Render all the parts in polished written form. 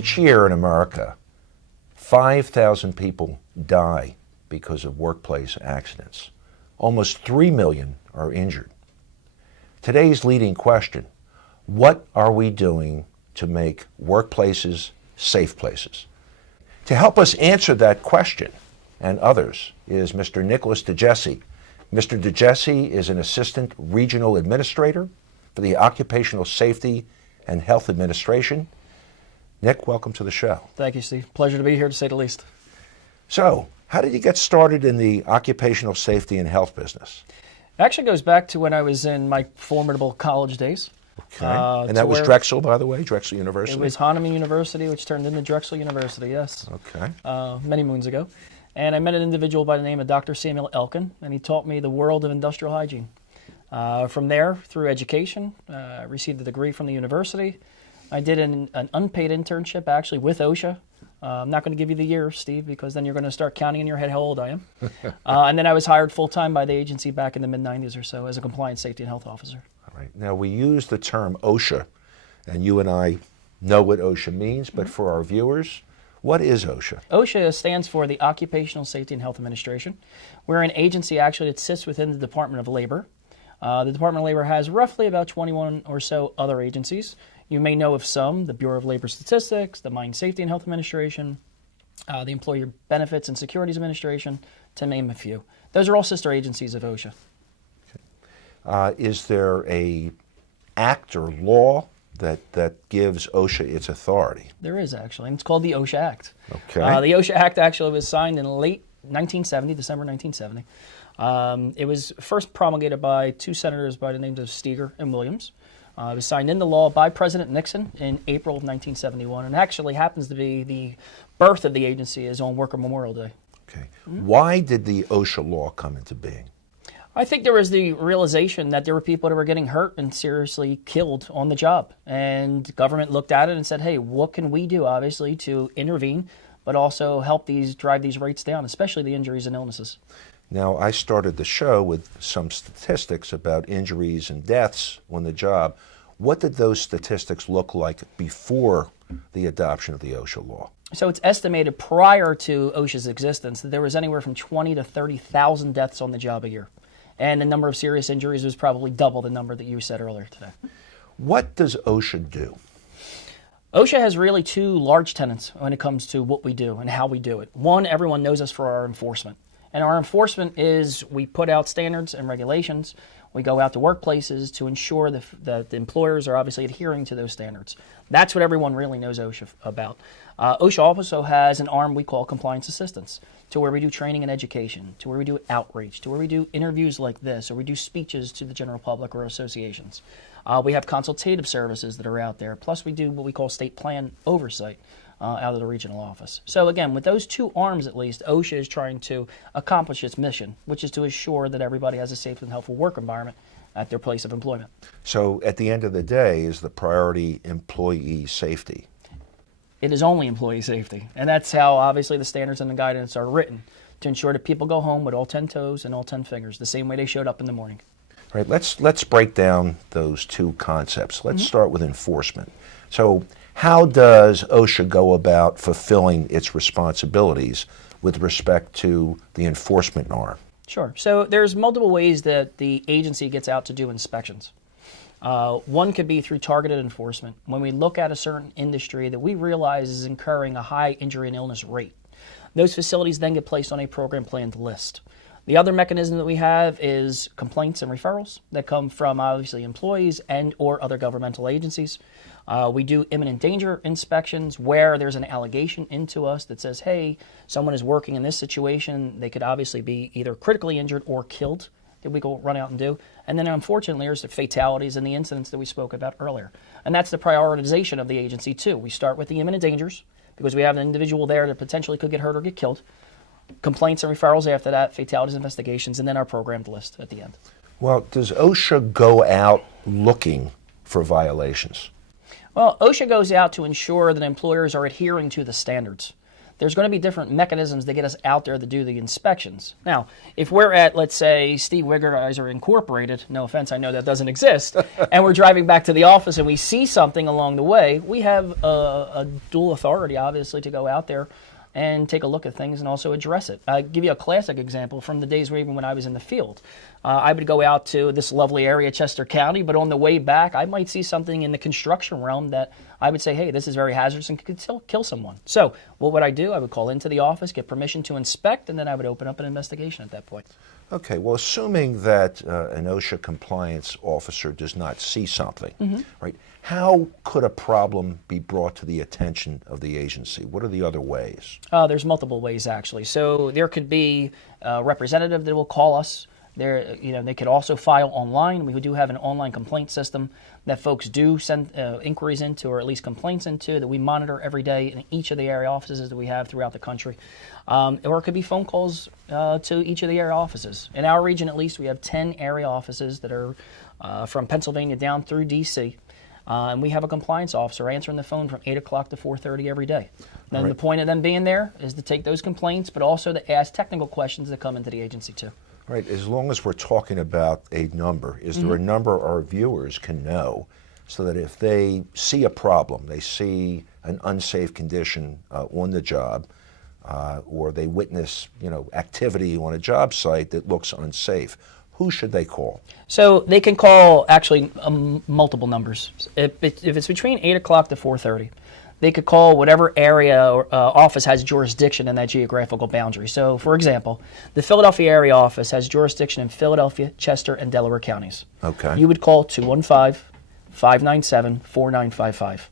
Each year in America, 5,000 people die because of workplace accidents. Almost 3 million are injured. Today's leading question: what are we doing to make workplaces safe places? To help us answer that question and others is Mr. Nicholas DeJesse. Mr. DeJesse is an Assistant Regional Administrator for the Occupational Safety and Health Administration. Nick, welcome to the show. Thank you, Steve. Pleasure to be here, to say the least. So, how did you get started in the occupational safety and health business? It actually goes back to when I was in my formidable college days. Okay. And that was Drexel, by the way, Drexel University? It was Hahnemann University, which turned into Drexel University, yes. Okay. Many moons ago. And I met an individual by the name of Dr. Samuel Elkin, and he taught me the world of industrial hygiene. From there, through education, I received a degree from the university. I did an unpaid internship, actually, with OSHA. I'm not going to give you the year, Steve, because then you're going to start counting in your head how old I am. And then I was hired full-time by the agency back in the mid-'90s or so as a compliance safety and health officer. All right. Now, we use the term OSHA, and you and I know what OSHA means, but for our viewers, what is OSHA? OSHA stands for the Occupational Safety and Health Administration. We're an agency, actually, that sits within the Department of Labor. The Department of Labor has roughly about 21 or so other agencies. You may know of some: the Bureau of Labor Statistics, the Mine Safety and Health Administration, the Employer Benefits and Securities Administration, to name a few. Those are all sister agencies of OSHA. Okay. Is there a act or law that gives OSHA its authority? There is, actually, and it's called the OSHA Act. Okay. The OSHA Act actually was signed in late 1970, December 1970. It was first promulgated by two senators by the names of Steger and Williams. It was signed into law by President Nixon in April of 1971, and actually happens to be the birth of the agency is on Worker Memorial Day. Okay. Why did the OSHA law come into being? I think there was the realization that there were people that were getting hurt and seriously killed on the job. And government looked at it and said, hey, what can we do, obviously, to intervene, but also help drive these rates down, especially the injuries and illnesses. Now, I started the show with some statistics about injuries and deaths on the job. What did those statistics look like before the adoption of the OSHA law? So it's estimated prior to OSHA's existence that there was anywhere from 20 to 30,000 deaths on the job a year. And the number of serious injuries was probably double the number that you said earlier today. What does OSHA do? OSHA has really two large tenets when it comes to what we do and how we do it. One, everyone knows us for our enforcement. And our enforcement is we put out standards and regulations. We go out to workplaces to ensure that the employers are obviously adhering to those standards. That's what everyone really knows OSHA about. OSHA also has an arm we call compliance assistance, to where we do training and education, to where we do outreach, to where we do interviews like this, or we do speeches to the general public or associations. We have consultative services that are out there, plus we do what we call state plan oversight out of the regional office. So again, with those two arms at least, OSHA is trying to accomplish its mission, which is to assure that everybody has a safe and healthful work environment at their place of employment. So at the end of the day, is the priority employee safety? It is only employee safety, and that's how obviously the standards and the guidance are written, to ensure that people go home with all 10 toes and all 10 fingers, the same way they showed up in the morning. All right, let's break down those two concepts. Let's start with enforcement. So how does OSHA go about fulfilling its responsibilities with respect to the enforcement arm? Sure. So there's multiple ways that the agency gets out to do inspections. One could be through targeted enforcement. When we look at a certain industry that we realize is incurring a high injury and illness rate, those facilities then get placed on a program planned list. The other mechanism that we have is complaints and referrals that come from obviously employees and or other governmental agencies. We do imminent danger inspections where there's an allegation into us that says, hey, someone is working in this situation. They could obviously be either critically injured or killed, that we go run out and do. And then unfortunately, there's the fatalities and the incidents that we spoke about earlier. And that's the prioritization of the agency too. We start with the imminent dangers because we have an individual there that potentially could get hurt or get killed. Complaints and referrals after that, fatalities, investigations, and then our programmed list at the end. Well, does OSHA go out looking for violations? Well, OSHA goes out to ensure that employers are adhering to the standards. there's going to be different mechanisms that get us out there to do the inspections. Now, if we're at, let's say, Steve Wigrizer Incorporated, no offense, I know that doesn't exist, and we're driving back to the office and we see something along the way, we have a dual authority, obviously, to go out there and take a look at things and also address it. I'll give you a classic example from the days even when I was in the field. I would go out to this lovely area, Chester County, but on the way back, I might see something in the construction realm that I would say, hey, this is very hazardous and could still kill someone. So what would I do? I would call into the office, get permission to inspect, and then I would open up an investigation at that point. Okay, well, assuming that an OSHA compliance officer does not see something, right, how could a problem be brought to the attention of the agency? What are the other ways? There's multiple ways, actually. So there could be a representative that will call us. They could also file online. We do have an online complaint system that folks do send inquiries into, or at least complaints into, that we monitor every day in each of the area offices that we have throughout the country. Or it could be phone calls to each of the area offices. In our region, at least, we have 10 area offices that are from Pennsylvania down through D.C., and we have a compliance officer answering the phone from 8 o'clock to 4:30 every day. Then the point of them being there is to take those complaints, but also to ask technical questions that come into the agency too. Right, as long as we're talking about a number, is there a number our viewers can know so that if they see a problem, they see an unsafe condition on the job, or they witness, activity on a job site that looks unsafe, who should they call? So they can call actually multiple numbers. If it's between 8 o'clock to 4:30, they could call whatever area or office has jurisdiction in that geographical boundary. So, for example, the Philadelphia area office has jurisdiction in Philadelphia, Chester, and Delaware counties. Okay. You would call 215-597-4955,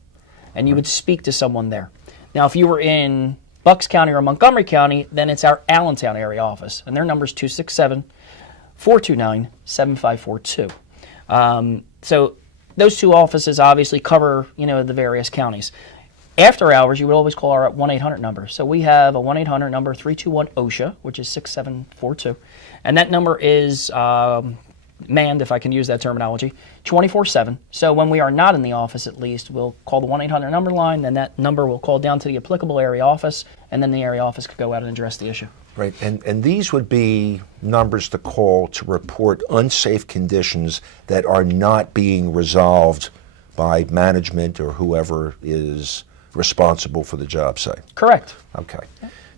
and you would speak to someone there. Now, if you were in Bucks County or Montgomery County, then it's our Allentown area office, and their number is 267-429-7542. So those two offices obviously cover, the various counties. After hours, you would always call our 1-800 number. So we have a 1-800 number, 321-OSHA, which is 6742. And that number is manned, if I can use that terminology, 24/7. So when we are not in the office, at least, we'll call the 1-800 number line, then that number will call down to the applicable area office, and then the area office could go out and address the issue. Right, and these would be numbers to call to report unsafe conditions that are not being resolved by management or whoever is responsible for the job site. Correct. Okay.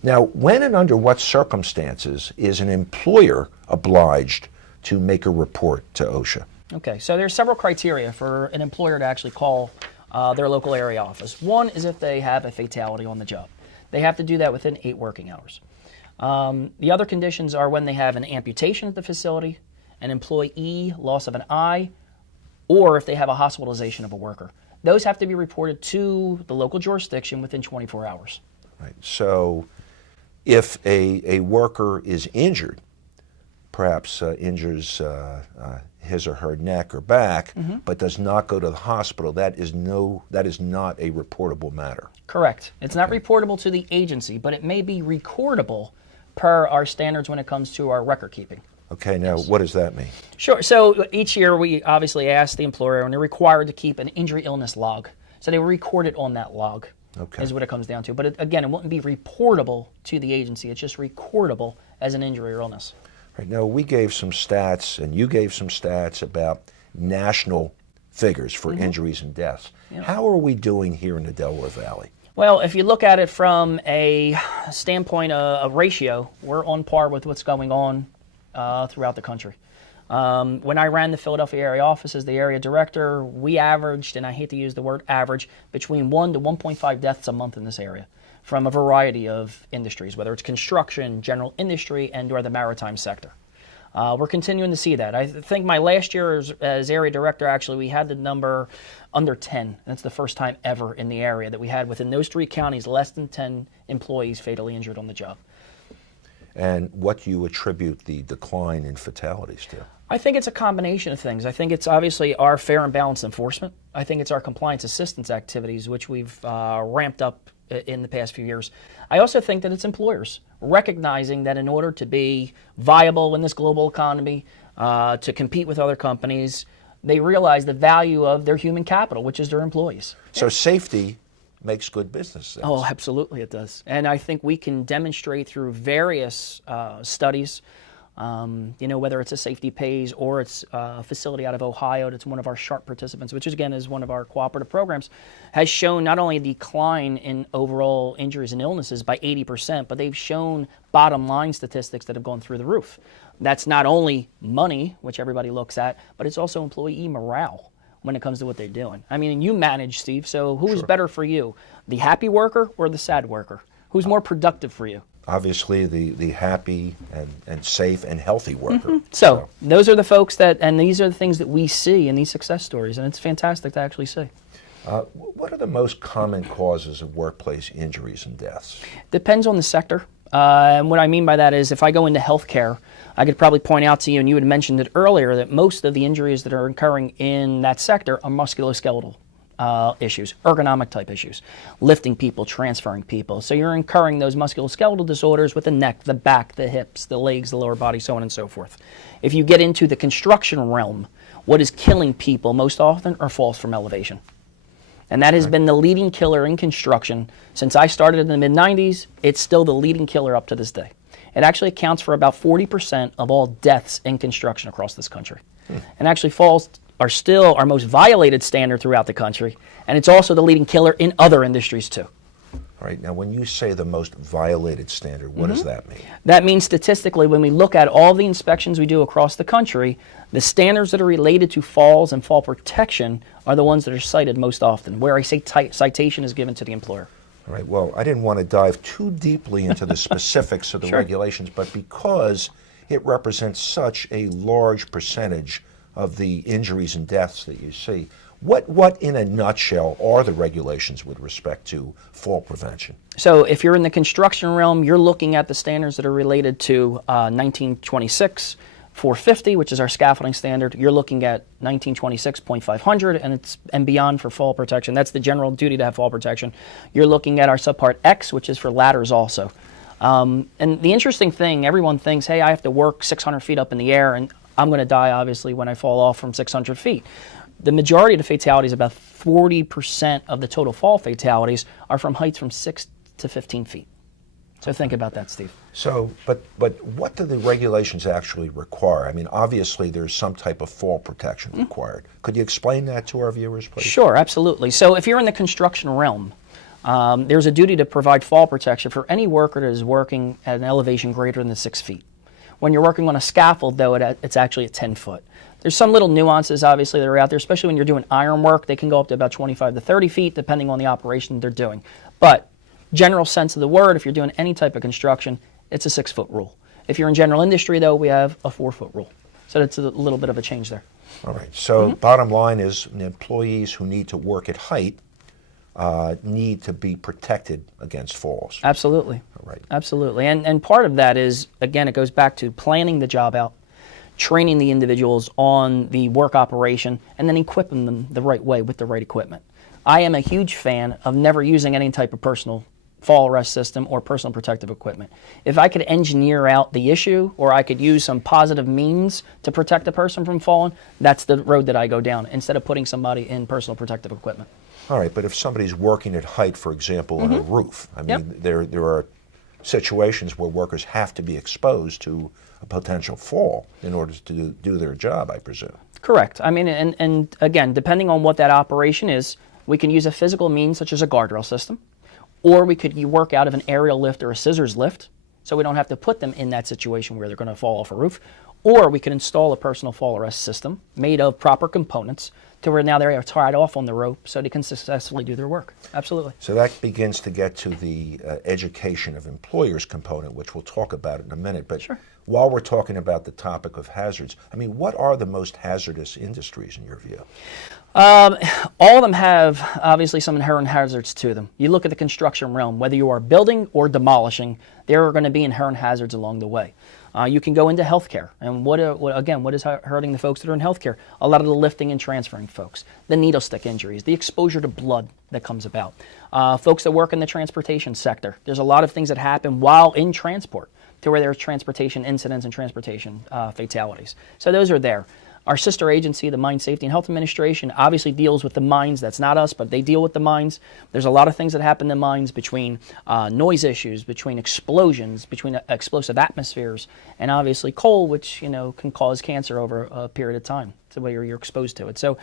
Now, when and under what circumstances is an employer obliged to make a report to OSHA? Okay, so there's several criteria for an employer to actually call their local area office. One is if they have a fatality on the job. They have to do that within 8 working hours. The other conditions are when they have an amputation at the facility, an employee loss of an eye, or if they have a hospitalization of a worker. Those have to be reported to the local jurisdiction within 24 hours. Right. So if a worker is injured, perhaps injures his or her neck or back, but does not go to the hospital, that is not a reportable matter. Correct. It's not reportable to the agency, but it may be recordable per our standards when it comes to our record keeping. Okay, now what does that mean? Sure. So each year we obviously ask the employer, and they're required to keep an injury illness log. So they record it on that log, is what it comes down to. But again, it wouldn't be reportable to the agency. It's just recordable as an injury or illness. Right. Now, we gave some stats, and you gave some stats about national figures for injuries and deaths. Yep. How are we doing here in the Delaware Valley? Well, if you look at it from a standpoint of ratio, we're on par with what's going on throughout the country. When I ran the Philadelphia area office as the area director, we averaged, and I hate to use the word average, between 1 to 1.5 deaths a month in this area from a variety of industries, whether it's construction, general industry, and or the maritime sector. We're continuing to see that. I think my last year as area director, actually, we had the number under 10. That's the first time ever in the area that we had within those 3 counties less than 10 employees fatally injured on the job. And what do you attribute the decline in fatalities to? I think it's a combination of things. I think it's obviously our fair and balanced enforcement. I think it's our compliance assistance activities, which we've ramped up in the past few years. I also think that it's employers recognizing that in order to be viable in this global economy, to compete with other companies, they realize the value of their human capital, which is their employees. So safety makes good business sense. Oh, absolutely it does. And I think we can demonstrate through various studies, whether it's a Safety Pays or it's a facility out of Ohio that's one of our SHARP participants, which again is one of our cooperative programs, has shown not only a decline in overall injuries and illnesses by 80%, but they've shown bottom line statistics that have gone through the roof. That's not only money, which everybody looks at, but it's also employee morale when it comes to what they're doing. I mean, you manage, Steve, so who's better for you, the happy worker or the sad worker? Who's more productive for you? Obviously, the happy and safe and healthy worker. So those are the folks and these are the things that we see in these success stories, and it's fantastic to actually see. What are the most common causes of workplace injuries and deaths? Depends on the sector. And what I mean by that is if I go into healthcare, I could probably point out to you, and you had mentioned it earlier, that most of the injuries that are occurring in that sector are musculoskeletal issues, ergonomic type issues, lifting people, transferring people. So you're incurring those musculoskeletal disorders with the neck, the back, the hips, the legs, the lower body, so on and so forth. If you get into the construction realm, what is killing people most often are falls from elevation. And that has been the leading killer in construction. Since I started in the mid-90s, it's still the leading killer up to this day. It actually accounts for about 40% of all deaths in construction across this country. And actually falls are still our most violated standard throughout the country, and it's also the leading killer in other industries too. All right, now when you say the most violated standard, what does that mean? That means statistically, when we look at all the inspections we do across the country, the standards that are related to falls and fall protection are the ones that are cited most often, where a citation is given to the employer. All right, well, I didn't want to dive too deeply into the specifics of the regulations, but because it represents such a large percentage of the injuries and deaths that you see, what in a nutshell are the regulations with respect to fall prevention? So if you're in the construction realm, you're looking at the standards that are related to 1926 450, which is our scaffolding standard. You're looking at 1926.500 and beyond for fall protection. That's the general duty to have fall protection. You're looking at our subpart X, which is for ladders also. And the interesting thing, everyone thinks, hey, I have to work 600 feet up in the air and I'm going to die, obviously, when I fall off from 600 feet. The majority of the fatalities, about 40% of the total fall fatalities, are from heights from 6 to 15 feet. So think about that, Steve. So, but what do the regulations actually require? I mean, obviously there's some type of fall protection required. Could you explain that to our viewers, please? Sure, absolutely. So if you're in the construction realm, there's a duty to provide fall protection for any worker that is working at an elevation greater than 6 feet. When you're working on a scaffold, though, it's actually at 10 foot. There's some little nuances, obviously, that are out there, especially when you're doing iron work. They can go up to about 25 to 30 feet, depending on the operation they're doing. But general sense of the word, if you're doing any type of construction, it's a 6-foot rule. If you're in general industry, though, we have a 4-foot rule. So that's a little bit of a change there. All right. So bottom line is employees who need to work at height need to be protected against falls. Absolutely. All right. Absolutely. And part of that is, again, it goes back to planning the job out, training the individuals on the work operation, and then equipping them the right way with the right equipment. I am a huge fan of never using any type of personal fall arrest system or personal protective equipment. If I could engineer out the issue, or I could use some positive means to protect a person from falling, that's the road that I go down, instead of putting somebody in personal protective equipment. All right, but if somebody's working at height, for example, on a roof, I mean, there are situations where workers have to be exposed to a potential fall in order to do their job, I presume. Correct. I mean, and again, depending on what that operation is, we can use a physical means such as a guardrail system, or we could work out of an aerial lift or a scissors lift, so we don't have to put them in that situation where they're going to fall off a roof, or we can install a personal fall arrest system made of proper components to where now they are tied off on the rope so they can successfully do their work. Absolutely. So that begins to get to the education of employers component, which we'll talk about in a minute. But while we're talking about the topic of hazards, I mean, what are the most hazardous industries in your view? All of them have, obviously, some inherent hazards to them. You look at the construction realm, whether you are building or demolishing, there are going to be inherent hazards along the way. You can go into healthcare, and what is hurting the folks that are in healthcare? A lot of the lifting and transferring folks, the needle stick injuries, the exposure to blood that comes about. Folks that work in the transportation sector, there's a lot of things that happen while in transport to where there's transportation incidents and transportation fatalities. So those are there. Our sister agency, the Mine Safety and Health Administration, obviously deals with the mines. That's not us, but they deal with the mines. There's a lot of things that happen in mines between noise issues, between explosions, between explosive atmospheres, and obviously coal, which can cause cancer over a period of time. It's the way you're exposed to it. So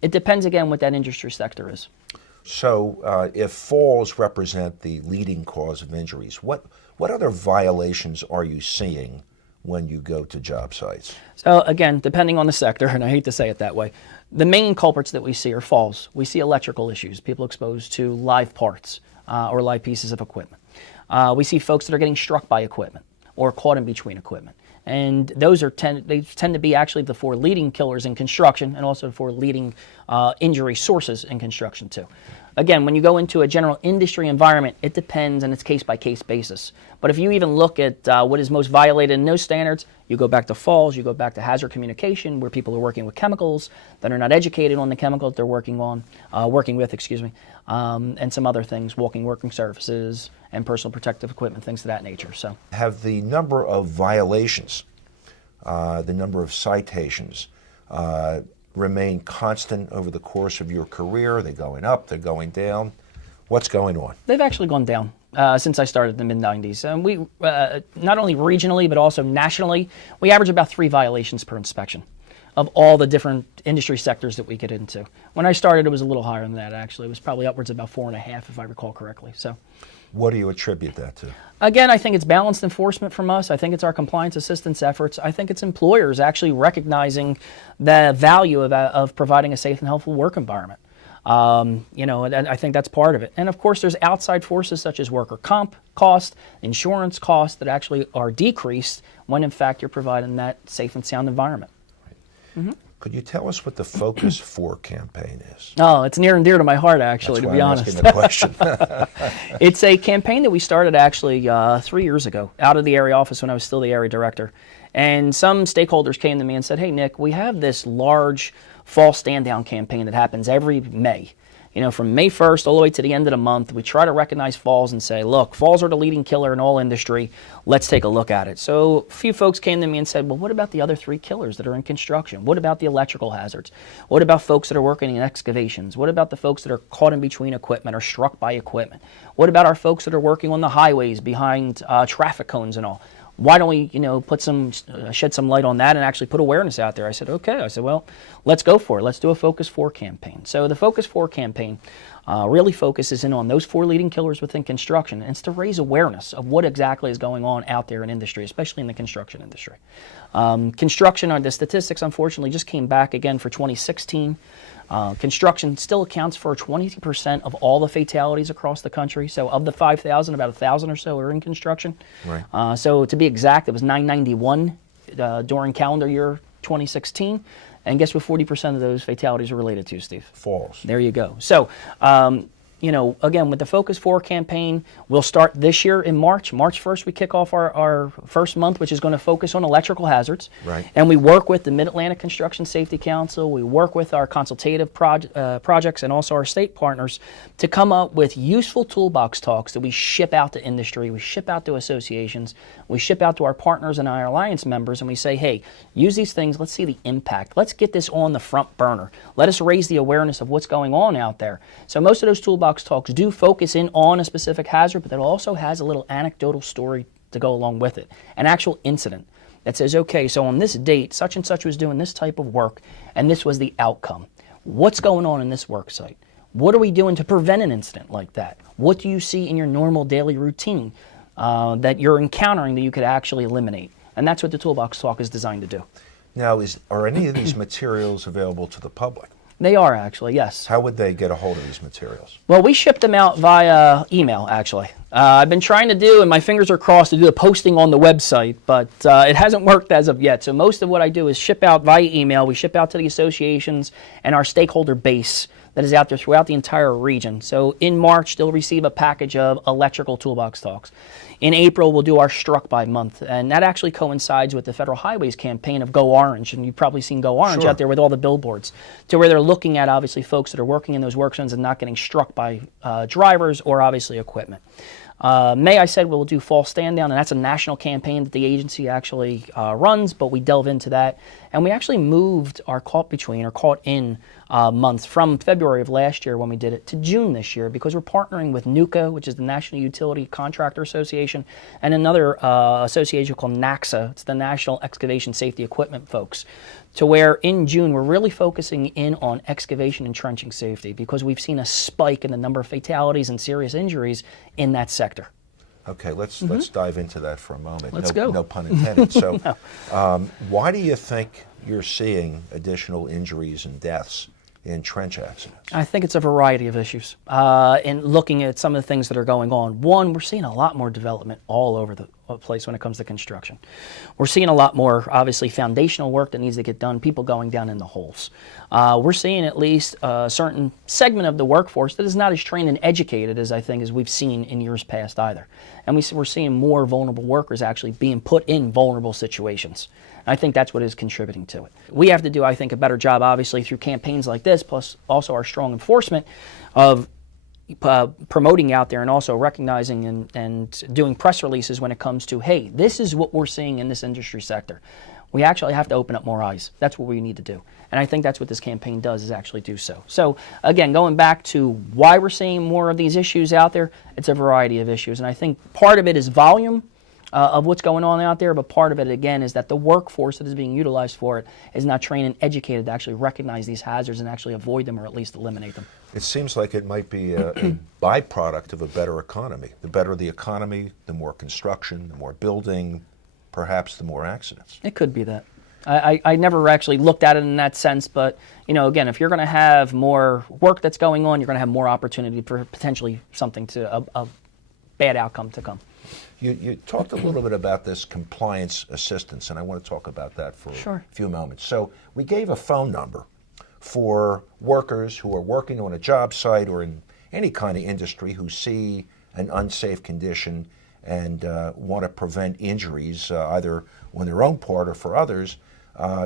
it depends, again, what that industry sector is. So if falls represent the leading cause of injuries, what other violations are you seeing when you go to job sites? So again, depending on the sector, and I hate to say it that way, the main culprits that we see are falls. We see electrical issues, people exposed to live parts or live pieces of equipment. We see folks that are getting struck by equipment or caught in between equipment. And those tend to be actually the 4 leading killers in construction, and also the 4 leading injury sources in construction too. Again, when you go into a general industry environment, it depends, and it's case-by-case basis. But if you even look at what is most violated in those standards, you go back to falls, you go back to hazard communication, where people are working with chemicals that are not educated on the chemical that they're working with, and some other things, working surfaces, and personal protective equipment, things of that nature. So, have the number of violations, the number of citations, remain constant over the course of your career? Are they going up? They're going down? What's going on? They've actually gone down since I started in the mid-90s. And we, not only regionally, but also nationally, we average about 3 violations per inspection of all the different industry sectors that we get into. When I started, it was a little higher than that, actually. It was probably upwards of about 4.5, if I recall correctly. So, what do you attribute that to? Again, I think it's balanced enforcement from us. I think it's our compliance assistance efforts. I think it's employers actually recognizing the value of providing a safe and healthful work environment. And I think that's part of it. And of course, there's outside forces such as worker comp cost, insurance costs that actually are decreased when in fact you're providing that safe and sound environment. Right. Mm-hmm. Could you tell us what the Focus 4 campaign is? Oh, it's near and dear to my heart, actually, to be honest. That's why I'm asking the question. It's a campaign that we started actually 3 years ago out of the area office when I was still the area director. And some stakeholders came to me and said, hey, Nick, we have this large fall stand-down campaign that happens every May. From May 1st all the way to the end of the month, we try to recognize falls and say, look, falls are the leading killer in all industry. Let's take a look at it. So a few folks came to me and said, well, what about the other 3 killers that are in construction? What about the electrical hazards? What about folks that are working in excavations? What about the folks that are caught in between equipment or struck by equipment? What about our folks that are working on the highways behind traffic cones and all? Why don't we, shed some light on that and actually put awareness out there? I said, okay. I said, well, let's go for it. Let's do a Focus 4 campaign. So the Focus 4 campaign really focuses in on those 4 leading killers within construction, and it's to raise awareness of what exactly is going on out there in industry, especially in the construction industry. Construction, the statistics, unfortunately, just came back again for 2016. Construction still accounts for 20% of all the fatalities across the country. So of the 5,000, about 1,000 or so are in construction. Right. So to be exact, it was 991 during calendar year 2016. And guess what 40% of those fatalities are related to, Steve? Falls. There you go. So, again, with the Focus 4 campaign, we'll start this year in March. March 1st, we kick off our first month, which is going to focus on electrical hazards. Right. And we work with the Mid-Atlantic Construction Safety Council. We work with our consultative projects and also our state partners to come up with useful toolbox talks that we ship out to industry, we ship out to associations, we ship out to our partners and our alliance members, and we say, hey, use these things. Let's see the impact. Let's get this on the front burner. Let us raise the awareness of what's going on out there. So most of those toolbox talks do focus in on a specific hazard, but that also has a little anecdotal story to go along with it, an actual incident that says, okay, so on this date, such and such was doing this type of work, and this was the outcome. What's going on in this work site? What are we doing to prevent an incident like that? What do you see in your normal daily routine that you're encountering that you could actually eliminate? And that's what the Toolbox Talk is designed to do. Now, are any of these materials available to the public? They are, actually, yes. How would they get a hold of these materials? Well, we ship them out via email, actually. I've been trying to do, and my fingers are crossed, to do a posting on the website, but it hasn't worked as of yet. So most of what I do is ship out via email. We ship out to the associations and our stakeholder base that is out there throughout the entire region. So in March, they'll receive a package of electrical toolbox talks. In April, we'll do our Struck By month, and that actually coincides with the Federal Highways campaign of Go Orange, and you've probably seen Go Orange out there with all the billboards, to where they're looking at, obviously, folks that are working in those work zones and not getting struck by drivers or, obviously, equipment. May, I said we'll do fall stand down, and that's a national campaign that the agency actually runs, but we delve into that. And we actually moved our caught in months from February of last year when we did it to June this year, because we're partnering with NUCA, which is the National Utility Contractor Association, and another association called NACSA. It's the National Excavation Safety Equipment folks, to where in June we're really focusing in on excavation and trenching safety, because we've seen a spike in the number of fatalities and serious injuries in that sector. Okay, let's dive into that for a moment. Let's go. No pun intended. So, No. why do you think you're seeing additional injuries and deaths in trench accidents? I think it's a variety of issues. In looking at some of the things that are going on, one, we're seeing a lot more development all over the place when it comes to construction. We're seeing a lot more, obviously, foundational work that needs to get done, people going down in the holes. We're seeing at least a certain segment of the workforce that is not as trained and educated as I think as we've seen in years past either. And we're seeing more vulnerable workers actually being put in vulnerable situations. I think that's what is contributing to it. We have to do, I think, a better job, obviously, through campaigns like this, plus also our strong enforcement of promoting out there and also recognizing and doing press releases when it comes to, hey, this is what we're seeing in this industry sector. We actually have to open up more eyes. That's what we need to do. And I think that's what this campaign does, is actually do so. So, again, going back to why we're seeing more of these issues out there, it's a variety of issues. And I think part of it is volume of what's going on out there, but part of it, again, is that the workforce that is being utilized for it is not trained and educated to actually recognize these hazards and actually avoid them or at least eliminate them. It seems like it might be a byproduct of a better economy. The better the economy, the more construction, the more building, perhaps the more accidents. It could be that. I never actually looked at it in that sense, but, you know, again, if you're going to have more work that's going on, you're going to have more opportunity for potentially something to, a bad outcome to come. You talked a little bit about this compliance assistance, and I want to talk about that for a few moments. So we gave a phone number for workers who are working on a job site or in any kind of industry who see an unsafe condition and want to prevent injuries either on their own part or for others,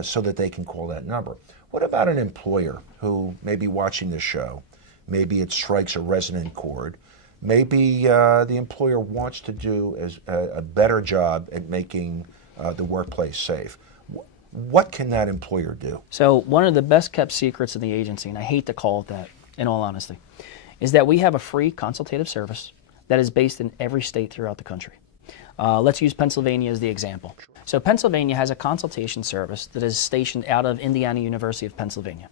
so that they can call that number. What about an employer who may be watching this show? Maybe it strikes a resonant chord. Maybe the employer wants to do a better job at making the workplace safe. What can that employer do? So one of the best kept secrets in the agency, and I hate to call it that in all honesty, is that we have a free consultative service that is based in every state throughout the country. Let's use Pennsylvania as the example. So Pennsylvania has a consultation service that is stationed out of Indiana University of Pennsylvania.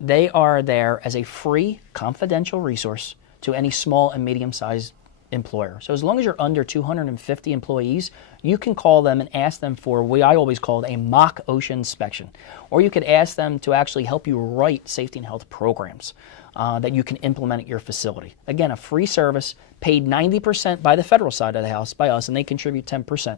They are there as a free confidential resource to any small and medium-sized employer. So as long as you're under 250 employees, you can call them and ask them for what I always called a mock OSHA inspection. Or you could ask them to actually help you write safety and health programs that you can implement at your facility. Again, a free service, paid 90% by the federal side of the house, by us, and they contribute 10%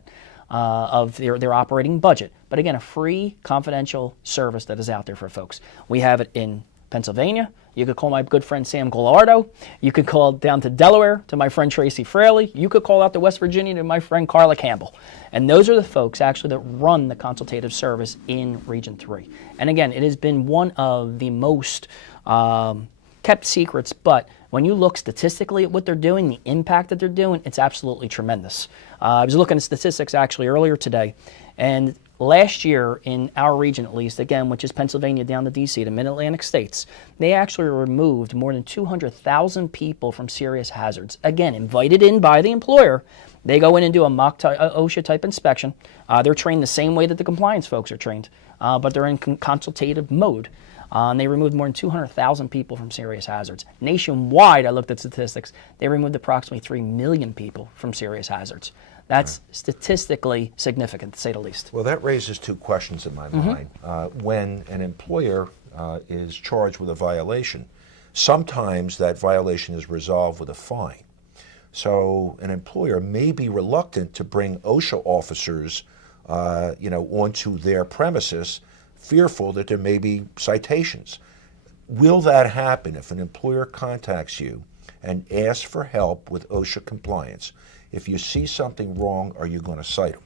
of their operating budget. But again, a free confidential service that is out there for folks. We have it in Pennsylvania. You could call my good friend Sam Gallardo. You could call down to Delaware to my friend Tracy Fraley. You could call out to West Virginia to my friend Carla Campbell. And those are the folks actually that run the consultative service in Region 3. And again, it has been one of the most kept secrets, but when you look statistically at what they're doing, the impact that they're doing, it's absolutely tremendous. I was looking at statistics actually earlier today, and last year in our region at least, again, which is Pennsylvania down to D.C., the Mid-Atlantic states, they actually removed more than 200,000 people from serious hazards. Again, invited in by the employer. They go in and do a mock OSHA type inspection. They're trained the same way that the compliance folks are trained, but they're in consultative mode. And they removed more than 200,000 people from serious hazards. Nationwide, I looked at statistics, they removed approximately 3 million people from serious hazards. That's statistically significant, to say the least. Well, that raises two questions in my mind. When an employer is charged with a violation, sometimes that violation is resolved with a fine. So an employer may be reluctant to bring OSHA officers onto their premises, fearful that there may be citations. Will that happen if an employer contacts you and asks for help with OSHA compliance? If you see something wrong, are you going to cite them?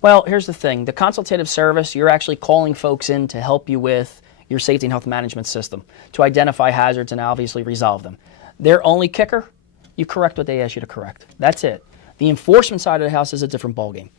Well, here's the thing. The consultative service, you're actually calling folks in to help you with your safety and health management system to identify hazards and obviously resolve them. Their only kicker, you correct what they ask you to correct. That's it. The enforcement side of the house is a different ballgame.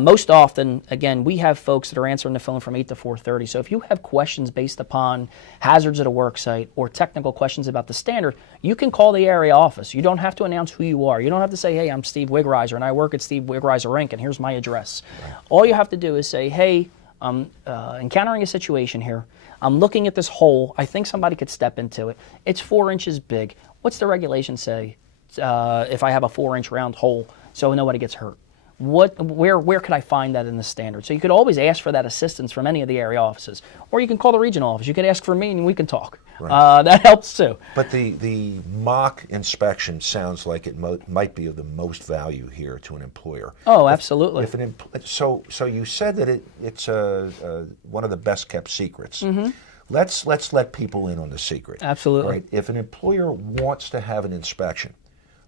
Most often, again, we have folks that are answering the phone from 8 to 4:30. So if you have questions based upon hazards at a work site or technical questions about the standard, you can call the area office. You don't have to announce who you are. You don't have to say, hey, I'm Steve Wigrizer and I work at Steve Wigrizer Inc. and here's my address. Right. All you have to do is say, hey, I'm encountering a situation here. I'm looking at this hole. I think somebody could step into it. It's 4 inches big. What's the regulation say if I have a 4-inch round hole so nobody gets hurt? Where could I find that in the standard? So you could always ask for that assistance from any of the area offices. Or you can call the regional office. You could ask for me and we can talk. Right. That helps too. But the mock inspection sounds like it might be of the most value here to an employer. Oh, absolutely. So you said that it's one of the best kept secrets. Mm-hmm. Let's let people in on the secret. Absolutely. Right? If an employer wants to have an inspection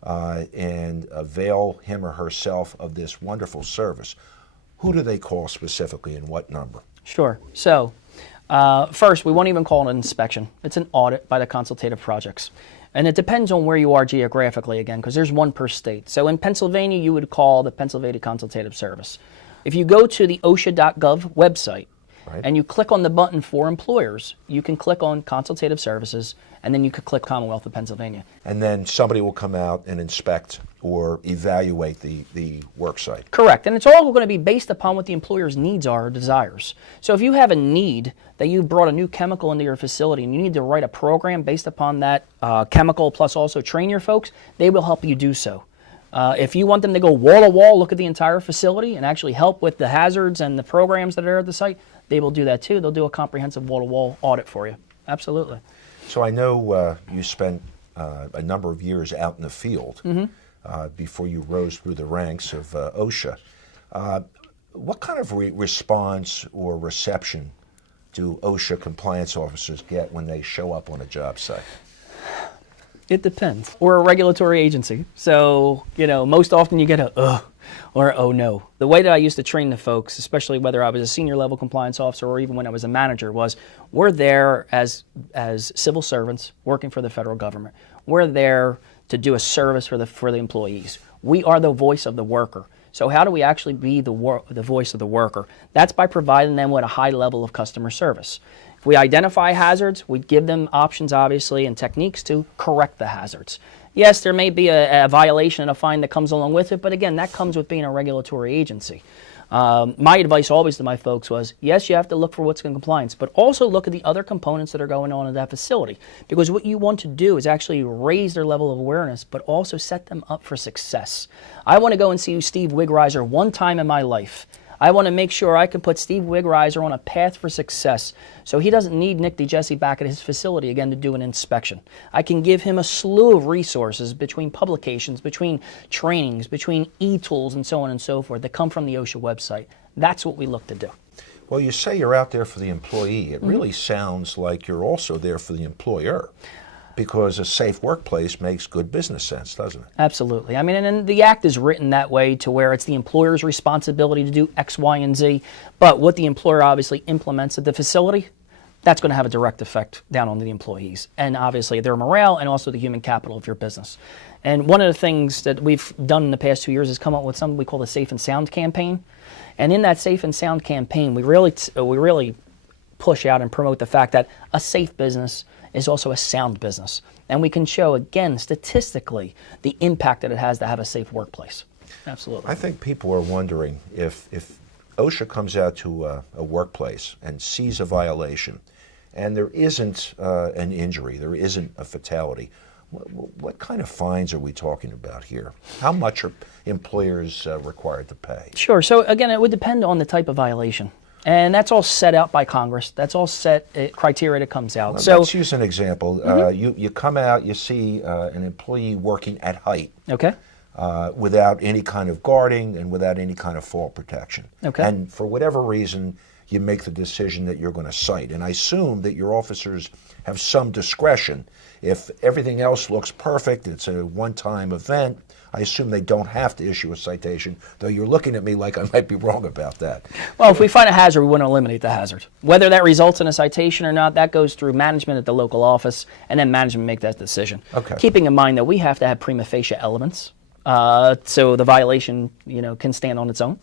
and avail him or herself of this wonderful service, who do they call specifically and what number? Sure. So first, we won't even call it an inspection. It's an audit by the consultative projects. And it depends on where you are geographically, again, because there's one per state. So in Pennsylvania, you would call the Pennsylvania Consultative Service. If you go to the OSHA.gov website, right, and you click on the button for employers, you can click on Consultative Services, and then you could click Commonwealth of Pennsylvania. And then somebody will come out and inspect or evaluate the work site. Correct. And it's all going to be based upon what the employer's needs are or desires. So if you have a need that you brought a new chemical into your facility and you need to write a program based upon that chemical plus also train your folks, they will help you do so. If you want them to go wall to wall, look at the entire facility and actually help with the hazards and the programs that are at the site, they will do that too. They'll do a comprehensive wall-to-wall audit for you. Absolutely. So I know you spent a number of years out in the field before you rose through the ranks of OSHA. What kind of response or reception do OSHA compliance officers get when they show up on a job site? It depends. We're a regulatory agency, so most often you get a ugh or oh no. The way that I used to train the folks, especially whether I was a senior level compliance officer or even when I was a manager, was we're there as civil servants working for the federal government. We're there to do a service for the employees. We are the voice of the worker. So how do we actually be the voice of the worker? That's by providing them with a high level of customer service. If we identify hazards, we give them options, obviously, and techniques to correct the hazards. Yes, there may be a violation and a fine that comes along with it, but again, that comes with being a regulatory agency. My advice always to my folks was, yes, you have to look for what's in compliance, but also look at the other components that are going on in that facility. Because what you want to do is actually raise their level of awareness, but also set them up for success. I want to go and see Steve Wigrizer one time in my life. I want to make sure I can put Steve Wigrizer on a path for success so he doesn't need Nick DeJesse back at his facility again to do an inspection. I can give him a slew of resources between publications, between trainings, between e-tools and so on and so forth that come from the OSHA website. That's what we look to do. Well, you say you're out there for the employee. It really sounds like you're also there for the employer, because a safe workplace makes good business sense, doesn't it? Absolutely. I mean, and the Act is written that way to where it's the employer's responsibility to do X, Y, and Z, but what the employer obviously implements at the facility, that's going to have a direct effect down on the employees, and obviously their morale and also the human capital of your business. And one of the things that we've done in the past 2 years is come up with something we call the Safe and Sound campaign. And in that Safe and Sound campaign, we really push out and promote the fact that a safe business is also a sound business. And we can show, again, statistically, the impact that it has to have a safe workplace. Absolutely. I think people are wondering if OSHA comes out to a workplace and sees a violation and there isn't an injury, there isn't a fatality, what kind of fines are we talking about here? How much are employers required to pay? Sure. So, again, it would depend on the type of violation. And that's all set out by Congress. That's all set criteria that comes out. Well, so let's use an example. You come out, you see an employee working at height. Okay. Without any kind of guarding and without any kind of fall protection. Okay. And for whatever reason, you make the decision that you're going to cite. And I assume that your officers have some discretion. If everything else looks perfect, it's a one-time event, I assume they don't have to issue a citation, though you're looking at me like I might be wrong about that. Well, if we find a hazard, we want to eliminate the hazard. Whether that results in a citation or not, that goes through management at the local office, and then management make that decision. Okay. Keeping in mind that we have to have prima facie elements, so the violation, can stand on its own.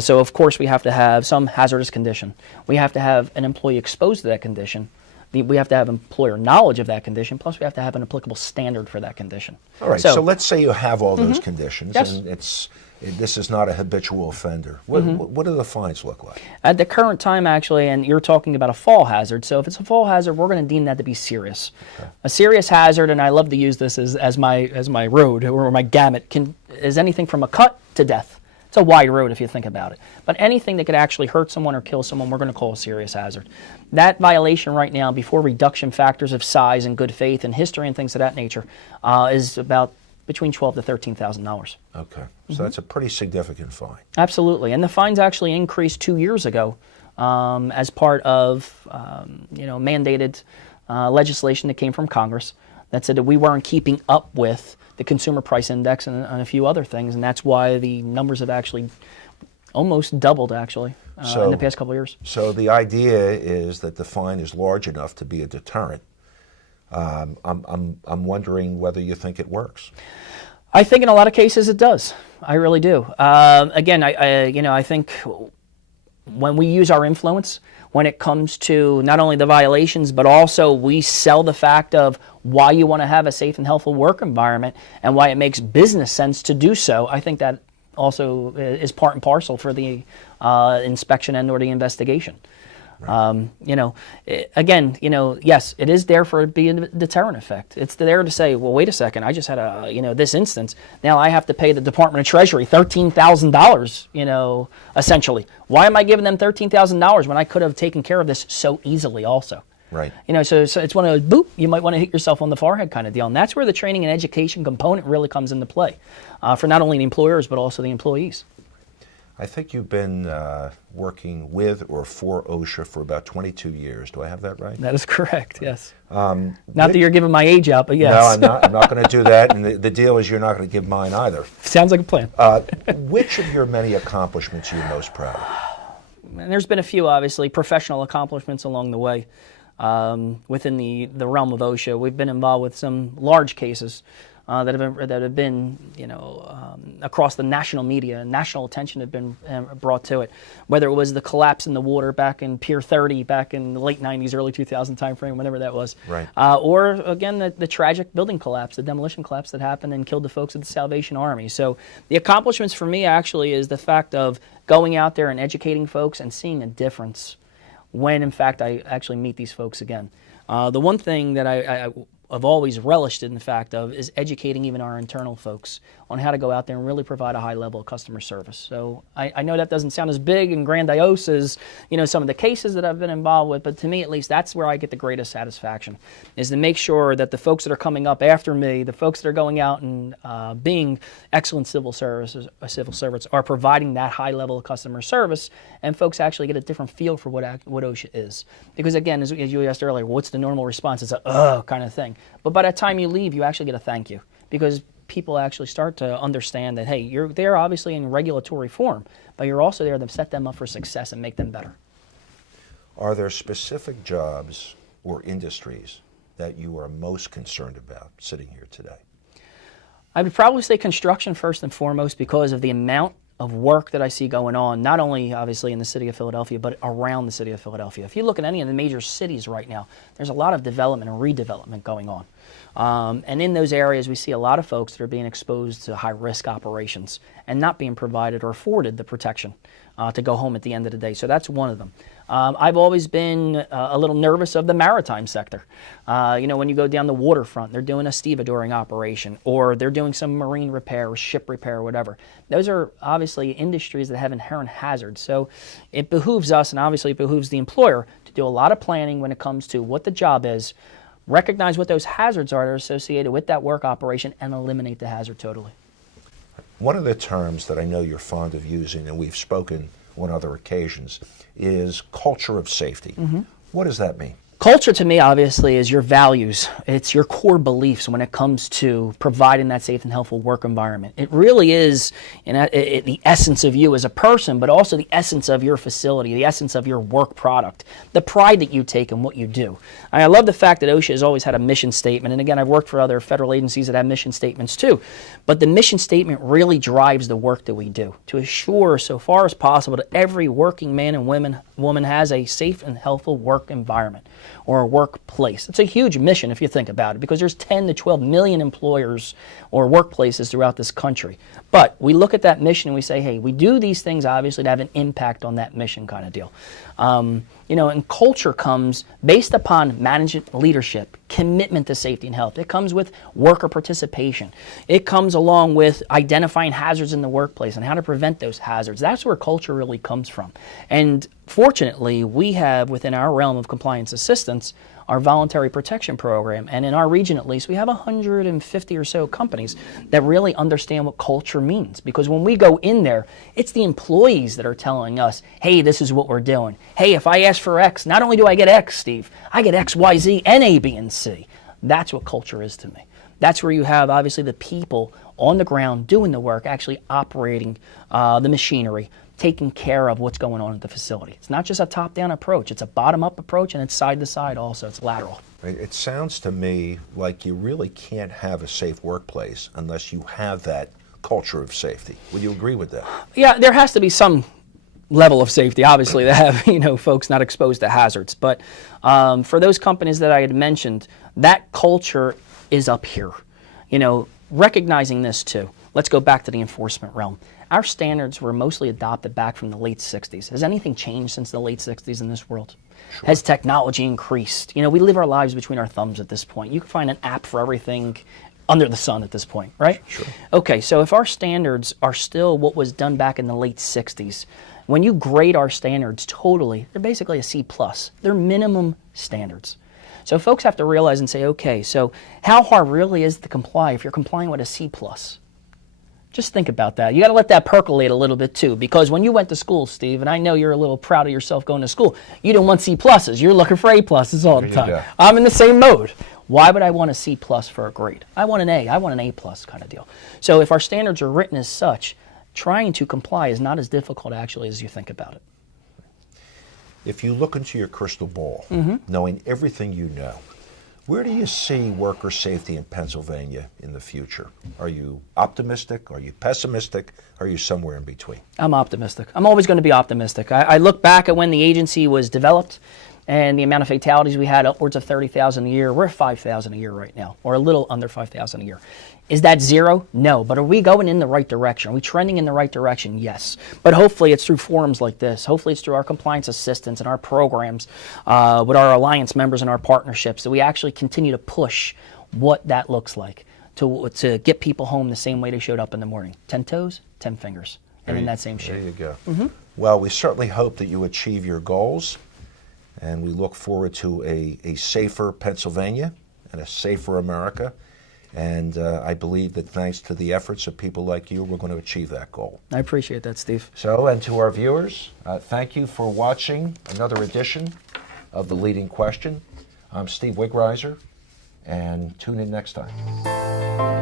So of course we have to have some hazardous condition. We have to have an employee exposed to that condition. We have to have employer knowledge of that condition, plus we have to have an applicable standard for that condition. All right, so let's say you have all those conditions, Yes. and this is not a habitual offender. What do the fines look like? At the current time, actually, and you're talking about a fall hazard, so if it's a fall hazard, we're going to deem that to be serious. Okay. A serious hazard, and I love to use this as my road, or my gamut, is anything from a cut to death. It's a wide road if you think about it. But anything that could actually hurt someone or kill someone, we're going to call a serious hazard. That violation right now, before reduction factors of size and good faith and history and things of that nature, is about between $12,000 to $13,000. Okay, so that's a pretty significant fine. Absolutely, and the fines actually increased 2 years ago as part of mandated legislation that came from Congress that said that we weren't keeping up with the consumer price index and a few other things, and that's why the numbers have actually almost doubled in the past couple of years. So the idea is that the fine is large enough to be a deterrent. I'm wondering whether you think it works. I think in a lot of cases it does. I really do. Again, I think when we use our influence, when it comes to not only the violations, but also we sell the fact of why you want to have a safe and healthful work environment and why it makes business sense to do so, I think that also is part and parcel for the inspection and or the investigation. Right. Yes, it is there for it to be a deterrent effect. It's there to say, well, wait a second, I just had this instance. Now I have to pay the Department of Treasury $13,000, essentially. Why am I giving them $13,000 when I could have taken care of this so easily also? Right. So it's one of those, boop, you might want to hit yourself on the forehead kind of deal. And that's where the training and education component really comes into play for not only the employers, but also the employees. I think you've been working with or for OSHA for about 22 years. Do I have that right? That is correct, yes. Not that you're giving my age out, but yes. No, I'm not going to do that, and the deal is you're not going to give mine either. Sounds like a plan. Which of your many accomplishments are you most proud of? And there's been a few, obviously, professional accomplishments along the way. Within the realm of OSHA, we've been involved with some large cases that have been across the national media, and national attention had been brought to it. Whether it was the collapse in the water back in Pier 30, back in the late 90s, early 2000 timeframe, whenever that was. Right. Or again, the tragic building collapse, the demolition collapse that happened and killed the folks at the Salvation Army. So the accomplishments for me actually is the fact of going out there and educating folks and seeing a difference when in fact I actually meet these folks again. The one thing that I've always relished in the fact of is educating even our internal folks on how to go out there and really provide a high level of customer service. So I know that doesn't sound as big and grandiose as some of the cases that I've been involved with, but to me at least that's where I get the greatest satisfaction, is to make sure that the folks that are coming up after me, the folks that are going out and being excellent civil servants are providing that high level of customer service, and folks actually get a different feel for what OSHA is. Because again, as you asked earlier, what's the normal response? It's a kind of thing. But by the time you leave, you actually get a thank you, because people actually start to understand that, hey, you're there obviously in regulatory form, but you're also there to set them up for success and make them better. Are there specific jobs or industries that you are most concerned about sitting here today? I would probably say construction first and foremost, because of the amount of work that I see going on, not only obviously in the city of Philadelphia, but around the city of Philadelphia. If you look at any of the major cities right now, there's a lot of development and redevelopment going on. And in those areas, we see a lot of folks that are being exposed to high-risk operations and not being provided or afforded the protection to go home at the end of the day. So that's one of them. I've always been a little nervous of the maritime sector. When you go down the waterfront, they're doing a stevedoring operation, or they're doing some marine repair or ship repair or whatever. Those are obviously industries that have inherent hazards. So it behooves us, and obviously it behooves the employer, to do a lot of planning when it comes to what the job is, recognize what those hazards are that are associated with that work operation, and eliminate the hazard totally. One of the terms that I know you're fond of using, and we've spoken on other occasions, is culture of safety. What does that mean? Culture to me, obviously, is your values. It's your core beliefs when it comes to providing that safe and healthful work environment. It really is the essence of you as a person, but also the essence of your facility, the essence of your work product, the pride that you take in what you do. I love the fact that OSHA has always had a mission statement, and again, I've worked for other federal agencies that have mission statements too, but the mission statement really drives the work that we do to assure, so far as possible, that every working man and woman has a safe and healthful work environment or a workplace. It's a huge mission if you think about it, because there's 10 to 12 million employers or workplaces throughout this country. But we look at that mission and we say, hey, we do these things obviously to have an impact on that mission kind of deal. And culture comes based upon management leadership, commitment to safety and health. It comes with worker participation. It comes along with identifying hazards in the workplace and how to prevent those hazards. That's where culture really comes from. And fortunately, we have within our realm of compliance assistance our voluntary protection program. And in our region, at least, we have 150 or so companies that really understand what culture means. Because when we go in there, it's the employees that are telling us, hey, this is what we're doing. Hey, if I ask for X, not only do I get X, Steve, I get X, Y, Z, and A, B, and C. That's what culture is to me. That's where you have, obviously, the people on the ground doing the work, actually operating the machinery, taking care of what's going on at the facility. It's not just a top-down approach. It's a bottom-up approach, and it's side-to-side also. It's lateral. It sounds to me like you really can't have a safe workplace unless you have that culture of safety. Would you agree with that? Yeah, there has to be some level of safety, obviously, to have folks not exposed to hazards. But for those companies that I had mentioned, that culture is up here. Recognizing this too. Let's go back to the enforcement realm. Our standards were mostly adopted back from the late 60s. Has anything changed since the late 60s in this world? Sure. Has technology increased? We live our lives between our thumbs at this point. You can find an app for everything under the sun at this point, right? Sure. Okay, so if our standards are still what was done back in the late 60s, when you grade our standards totally, they're basically a C+. They're minimum standards. So folks have to realize and say, okay, so how hard really is it to comply if you're complying with a C+? Just think about that. You got to let that percolate a little bit too, because when you went to school, Steve, and I know you're a little proud of yourself going to school, you didn't want C+. You're looking for A+ all the time. I'm in the same mode. Why would I want a C+ for a grade? I want an A. I want an A+ kind of deal. So if our standards are written as such, trying to comply is not as difficult actually as you think about it. If you look into your crystal ball, knowing everything you know, where do you see worker safety in Pennsylvania in the future? Are you optimistic? Are you pessimistic? Are you somewhere in between? I'm optimistic. I'm always going to be optimistic. I look back at when the agency was developed and the amount of fatalities we had, upwards of 30,000 a year. We're at 5,000 a year right now, or a little under 5,000 a year. Is that zero? No. But are we going in the right direction? Are we trending in the right direction? Yes. But hopefully it's through forums like this. Hopefully it's through our compliance assistance and our programs with our alliance members and our partnerships that we actually continue to push what that looks like to get people home the same way they showed up in the morning. 10 toes, 10 fingers, and in that same shape. There you go. Well, we certainly hope that you achieve your goals, and we look forward to a safer Pennsylvania and a safer America. And I believe that thanks to the efforts of people like you, we're going to achieve that goal. I appreciate that, Steve. So, and to our viewers, thank you for watching another edition of The Leading Question. I'm Steve Wigrizer, and tune in next time.